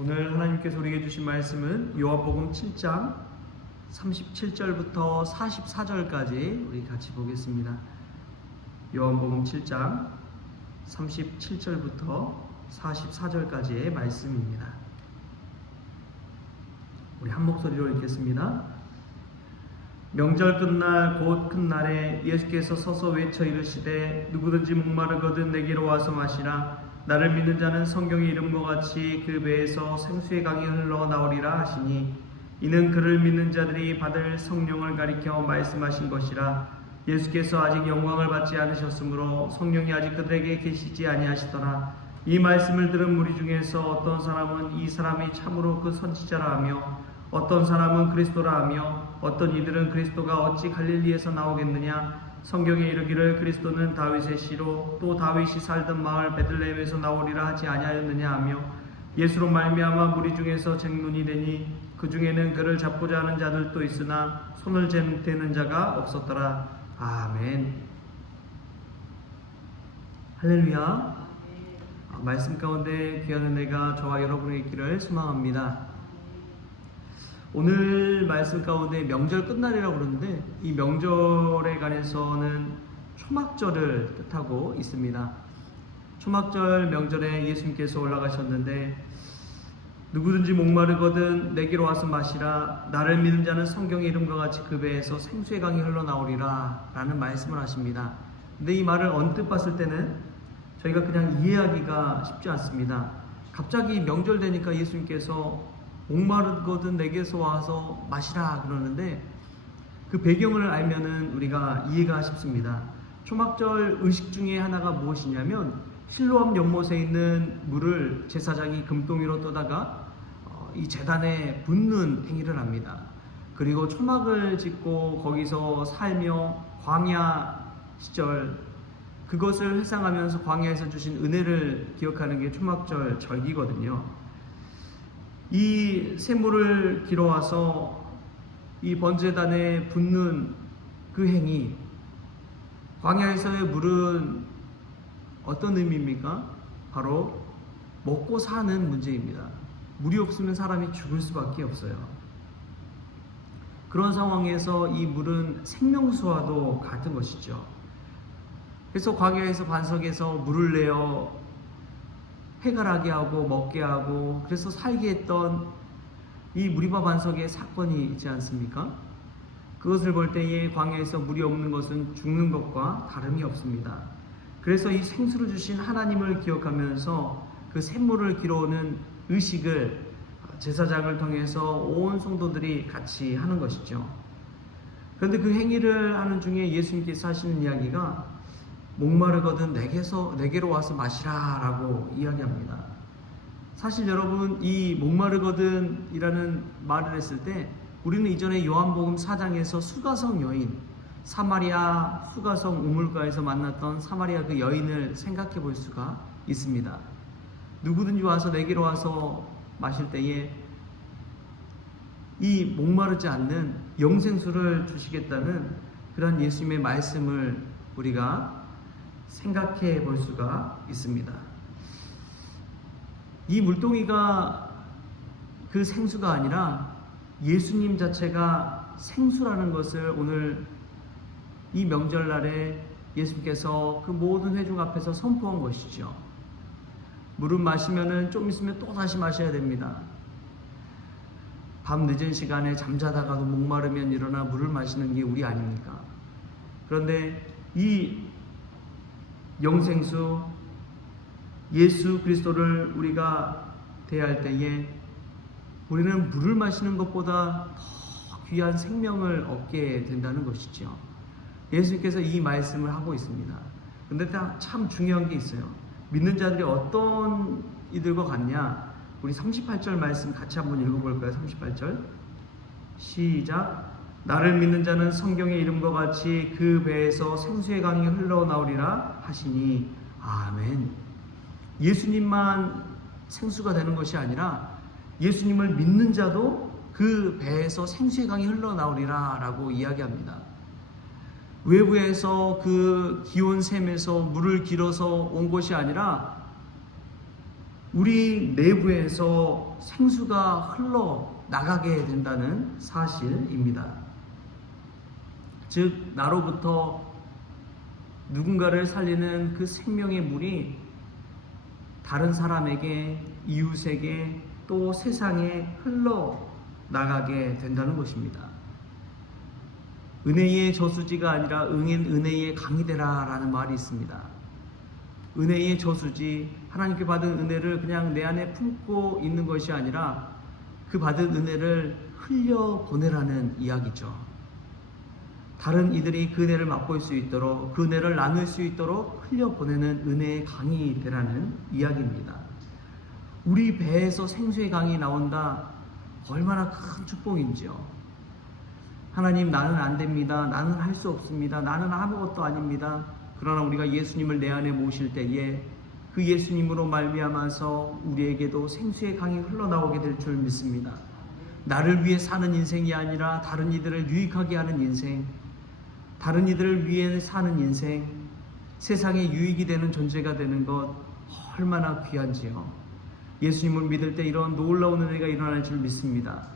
오늘 하나님께서 우리에게 주신 말씀은 요한복음 7장 37절부터 44절까지 우리 같이 보겠습니다. 요한복음 7장 37절부터 44절까지의 말씀입니다. 우리 한 목소리로 읽겠습니다. 명절 끝날 곧 큰 날에 예수께서 서서 외쳐 이르시되 누구든지 목마르거든 내게로 와서 마시라. 나를 믿는 자는 성경의 이름과 같이 그 배에서 생수의 강이 흘러나오리라 하시니 이는 그를 믿는 자들이 받을 성령을 가리켜 말씀하신 것이라. 예수께서 아직 영광을 받지 않으셨으므로 성령이 아직 그들에게 계시지 아니하시더라. 이 말씀을 들은 무리 중에서 어떤 사람은 이 사람이 참으로 그 선지자라 하며 어떤 사람은 그리스도라 하며 어떤 이들은 그리스도가 어찌 갈릴리에서 나오겠느냐. 성경에 이르기를 그리스도는 다윗의 씨로 또 다윗이 살던 마을 베들레헴에서 나오리라 하지 아니하였느냐 하며 예수로 말미암아 무리 중에서 쟁론이 되니 그 중에는 그를 잡고자 하는 자들도 있으나 손을 대는 자가 없었더라. 아멘. 할렐루야. 말씀 가운데 귀한 은혜가 저와 여러분에게 있기를 소망합니다. 오늘 말씀 가운데 명절 끝날이라고 그러는데 이 명절에 관해서는 초막절을 뜻하고 있습니다. 초막절 명절에 예수님께서 올라가셨는데 누구든지 목마르거든 내게로 와서 마시라. 나를 믿는 자는 성경의 이름과 같이 그 배에서 생수의 강이 흘러나오리라 라는 말씀을 하십니다. 근데 이 말을 언뜻 봤을 때는 저희가 그냥 이해하기가 쉽지 않습니다. 갑자기 명절 되니까 예수님께서 목마르거든 내게서 와서 마시라 그러는데 그 배경을 알면은 우리가 이해가 쉽습니다. 초막절 의식 중에 하나가 무엇이냐면 실로암 연못에 있는 물을 제사장이 금동이로 떠다가 이 제단에 붓는 행위를 합니다. 그리고 초막을 짓고 거기서 살며 광야 시절 그것을 회상하면서 광야에서 주신 은혜를 기억하는 게 초막절 절기거든요. 이 샘물을 길어와서 이 번제단에 붓는 그 행위, 광야에서의 물은 어떤 의미입니까? 바로 먹고 사는 문제입니다. 물이 없으면 사람이 죽을 수밖에 없어요. 그런 상황에서 이 물은 생명수와도 같은 것이죠. 그래서 광야에서 반석에서 물을 내어 해갈하게 하고 먹게 하고 그래서 살게 했던 이 무리바 반석의 사건이 있지 않습니까? 그것을 볼 때에 광야에서 물이 없는 것은 죽는 것과 다름이 없습니다. 그래서 이 생수를 주신 하나님을 기억하면서 그 샘물을 길어오는 의식을 제사장을 통해서 온 성도들이 같이 하는 것이죠. 그런데 그 행위를 하는 중에 예수님께서 하시는 이야기가 목마르거든 내게로 와서 마시라 라고 이야기합니다. 사실 여러분 이 목마르거든 이라는 말을 했을 때 우리는 이전에 요한복음 4장에서 수가성 여인 사마리아 수가성 우물가에서 만났던 사마리아 그 여인을 생각해 볼 수가 있습니다. 누구든지 와서 내게로 와서 마실 때에 이 목마르지 않는 영생수를 주시겠다는 그런 예수님의 말씀을 우리가 생각해 볼 수가 있습니다. 이 물동이가 그 생수가 아니라 예수님 자체가 생수라는 것을 오늘 이 명절날에 예수님께서 그 모든 회중 앞에서 선포한 것이죠. 물을 마시면은 좀 있으면 또 다시 마셔야 됩니다. 밤 늦은 시간에 잠자다가도 목마르면 일어나 물을 마시는 게 우리 아닙니까? 그런데 이 영생수 예수 그리스도를 우리가 대할 때에 우리는 물을 마시는 것보다 더 귀한 생명을 얻게 된다는 것이죠. 예수님께서 이 말씀을 하고 있습니다. 근데 참 중요한 게 있어요. 믿는 자들이 어떤 이들과 같냐? 우리 38절 말씀 같이 한번 읽어볼까요? 38절 시작. 나를 믿는 자는 성경의 이름과 같이 그 배에서 생수의 강이 흘러나오리라 하시니 아멘. 예수님만 생수가 되는 것이 아니라 예수님을 믿는 자도 그 배에서 생수의 강이 흘러나오리라 라고 이야기합니다. 외부에서 그 기온 샘에서 물을 길어서 온 것이 아니라 우리 내부에서 생수가 흘러나가게 된다는 사실입니다. 즉 나로부터 누군가를 살리는 그 생명의 물이 다른 사람에게, 이웃에게, 또 세상에 흘러나가게 된다는 것입니다. 은혜의 저수지가 아니라 은혜의 강이 되라 라는 말이 있습니다. 은혜의 저수지, 하나님께 받은 은혜를 그냥 내 안에 품고 있는 것이 아니라 그 받은 은혜를 흘려보내라는 이야기죠. 다른 이들이 그 은혜를 맛볼 수 있도록, 그 은혜를 나눌 수 있도록 흘려보내는 은혜의 강이 되라는 이야기입니다. 우리 배에서 생수의 강이 나온다, 얼마나 큰 축복인지요. 하나님, 나는 안 됩니다. 나는 할 수 없습니다. 나는 아무것도 아닙니다. 그러나 우리가 예수님을 내 안에 모실 때에 그 예수님으로 말미암아서 우리에게도 생수의 강이 흘러나오게 될 줄 믿습니다. 나를 위해 사는 인생이 아니라 다른 이들을 유익하게 하는 인생, 다른 이들을 위해 사는 인생, 세상에 유익이 되는 존재가 되는 것 얼마나 귀한지요. 예수님을 믿을 때 이런 놀라운 은혜가 일어날 줄 믿습니다.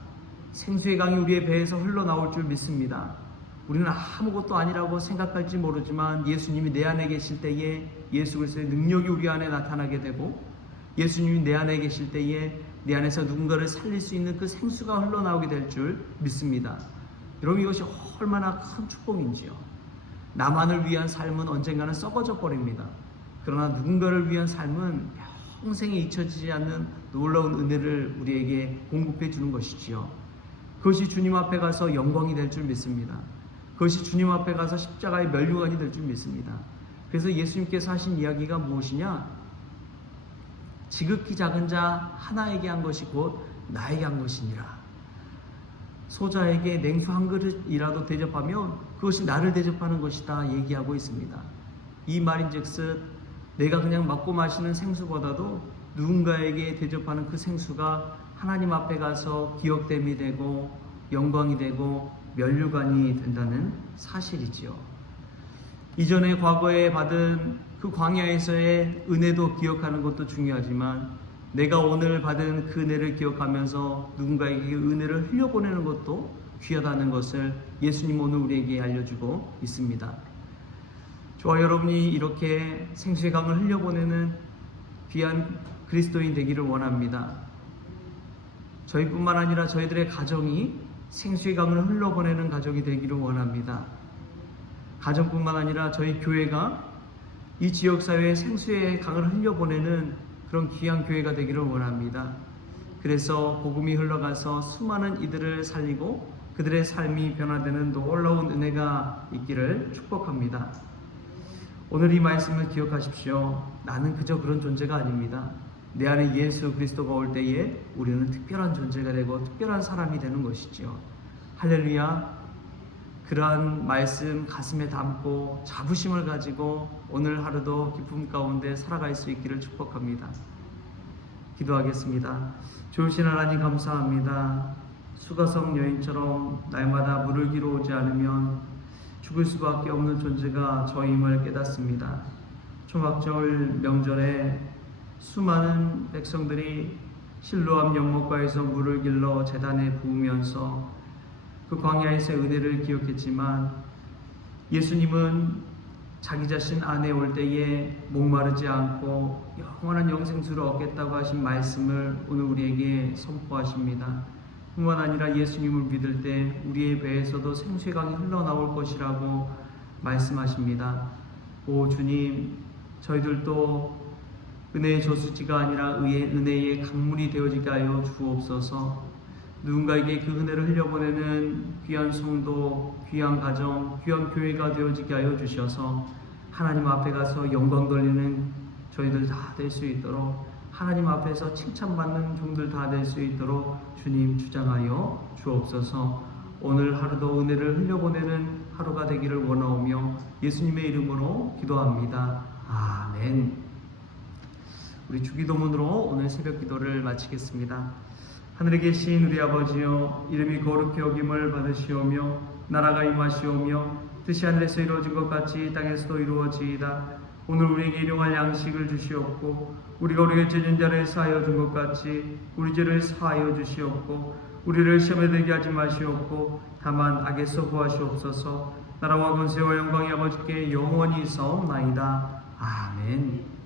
생수의 강이 우리의 배에서 흘러나올 줄 믿습니다. 우리는 아무것도 아니라고 생각할지 모르지만 예수님이 내 안에 계실 때에 예수 그리스도의 능력이 우리 안에 나타나게 되고, 예수님이 내 안에 계실 때에 내 안에서 누군가를 살릴 수 있는 그 생수가 흘러나오게 될 줄 믿습니다. 여러분, 이것이 얼마나 큰 축복인지요. 나만을 위한 삶은 언젠가는 썩어져 버립니다. 그러나 누군가를 위한 삶은 평생에 잊혀지지 않는 놀라운 은혜를 우리에게 공급해 주는 것이지요. 그것이 주님 앞에 가서 영광이 될 줄 믿습니다. 그것이 주님 앞에 가서 십자가의 면류관이 될 줄 믿습니다. 그래서 예수님께서 하신 이야기가 무엇이냐? 지극히 작은 자 하나에게 한 것이 곧 나에게 한 것이니라. 소자에게 냉수 한 그릇이라도 대접하면 그것이 나를 대접하는 것이다 얘기하고 있습니다. 이 말인즉슨 내가 그냥 먹고 마시는 생수보다도 누군가에게 대접하는 그 생수가 하나님 앞에 가서 기억됨이 되고 영광이 되고 면류관이 된다는 사실이지요. 이전에 과거에 받은 그 광야에서의 은혜도 기억하는 것도 중요하지만 내가 오늘 받은 그 은혜를 기억하면서 누군가에게 은혜를 흘려보내는 것도 귀하다는 것을 예수님 오늘 우리에게 알려주고 있습니다. 저와 여러분이 이렇게 생수의 강을 흘려보내는 귀한 그리스도인 되기를 원합니다. 저희뿐만 아니라 저희들의 가정이 생수의 강을 흘려보내는 가정이 되기를 원합니다. 가정뿐만 아니라 저희 교회가 이 지역사회에 생수의 강을 흘려보내는 그런 귀한 교회가 되기를 원합니다. 그래서 복음이 흘러가서 수많은 이들을 살리고 그들의 삶이 변화되는 놀라운 은혜가 있기를 축복합니다. 오늘 이 말씀을 기억하십시오. 나는 그저 그런 존재가 아닙니다. 내 안에 예수 그리스도가 올 때에 우리는 특별한 존재가 되고 특별한 사람이 되는 것이지요. 할렐루야. 그러한 말씀 가슴에 담고 자부심을 가지고 오늘 하루도 기쁨 가운데 살아갈 수 있기를 축복합니다. 기도하겠습니다. 좋으신 하나님 감사합니다. 수가성 여인처럼 날마다 물을 기러 오지 않으면 죽을 수밖에 없는 존재가 저임을 깨닫습니다. 초막절 명절에 수많은 백성들이 실로암 연못가에서 물을 길러 제단에 부으면서 그 광야에서의 은혜를 기억했지만 예수님은 자기 자신 안에 올 때에 목마르지 않고 영원한 영생수를 얻겠다고 하신 말씀을 오늘 우리에게 선포하십니다. 뿐만 아니라 예수님을 믿을 때 우리의 배에서도 생수의 강이 흘러나올 것이라고 말씀하십니다. 오 주님, 저희들도 은혜의 저수지가 아니라 은혜의 강물이 되어지게 하여 주옵소서. 누군가에게 그 은혜를 흘려보내는 귀한 성도, 귀한 가정, 귀한 교회가 되어지게 하여 주셔서 하나님 앞에 가서 영광 돌리는 저희들 다 될 수 있도록, 하나님 앞에서 칭찬받는 종들 다 될 수 있도록 주님 주장하여 주옵소서. 오늘 하루도 은혜를 흘려보내는 하루가 되기를 원하오며 예수님의 이름으로 기도합니다. 아멘. 우리 주기도문으로 오늘 새벽 기도를 마치겠습니다. 하늘에 계신 우리 아버지여, 이름이 거룩히 여김을 받으시오며 나라가 임하시오며 뜻이 하늘에서 이루어진 것 같이 땅에서도 이루어지이다. 오늘 우리에게 일용할 양식을 주시옵고 우리가 우리에게 죄진 자를 사하여 준 것 같이 우리 죄를 사하여 주시옵고 우리를 시험에 들게 하지 마시옵고 다만 악에서 구하시옵소서. 나라와 권세와 영광이 아버지께 영원히 있사옵나이다. 아멘.